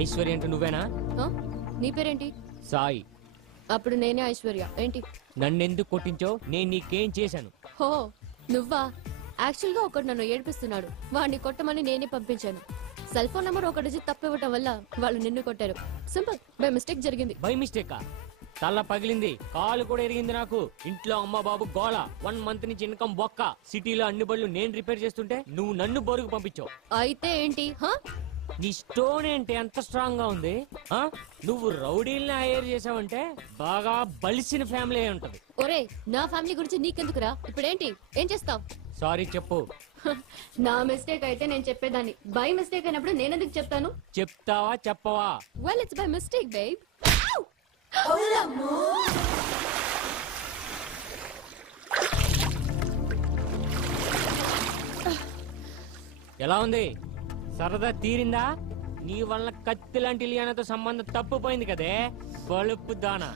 ఐశ్వర్య అంటే నువ్వేనా? నీ పేరేంటి? సాయి. అప్పుడు నేనే ఐశ్వర్య. ఏంటి? నన్నెందుకు కొట్టించావు? నేను నీకేం చేశాను? హో నువ్వా? యాక్చువల్ గా ఒకడు నన్ను ఏడిపిస్తున్నాడు, వాడిని కొట్టమని నేనే పంపించాను. సెల్ ఫోన్ నెంబర్ ఒక డిజిట్ తప్పివ్వటం వల్ల వాళ్ళు నిన్ను కొట్టారు. సింపుల్, బై మిస్టేక్ జరిగింది. బై మిస్టేకా? తల పగిలింది, కాలు కూడా ఎరిగింది నాకు. ఇంట్లో అమ్మ బాబు గోళ, 1 మంత్ నుంచి ఇన్కమ్ బొక్క. సిటీలో అన్ని బళ్ళు నేను రిపేర్ చేస్తుంటే నువ్వు నన్ను బోరుకు పంపించావు. అయితే ఏంటి? నీ స్టోన్ ఏంటి ఎంత స్ట్రాంగ్ గా ఉంది? నువ్వు రౌడీల్ని హైర్ చేసావంటే బాగా బలిసిన ఫ్యామిలీ అయి ఉంటది. ఒరే, నా ఫ్యామిలీ గురించి నీకెందుకురా? ఇప్పుడేంటి? ఏం చేస్తావ్? సారీ చెప్పు. నా మిస్టేక్ అయితే నేను చెప్పేదాన్ని, బై మిస్టేక్ అయినప్పుడు నేనెందుకు చెప్తాను? చెప్తావా చెప్పవా? Well it's by mistake babe. ఎలా ఉంది? సరదా తీరిందా? నీ వల్ల కత్తి లాంటి లియానాతో సంబంధం తప్పిపోయింది కదే, బలుపు దానా.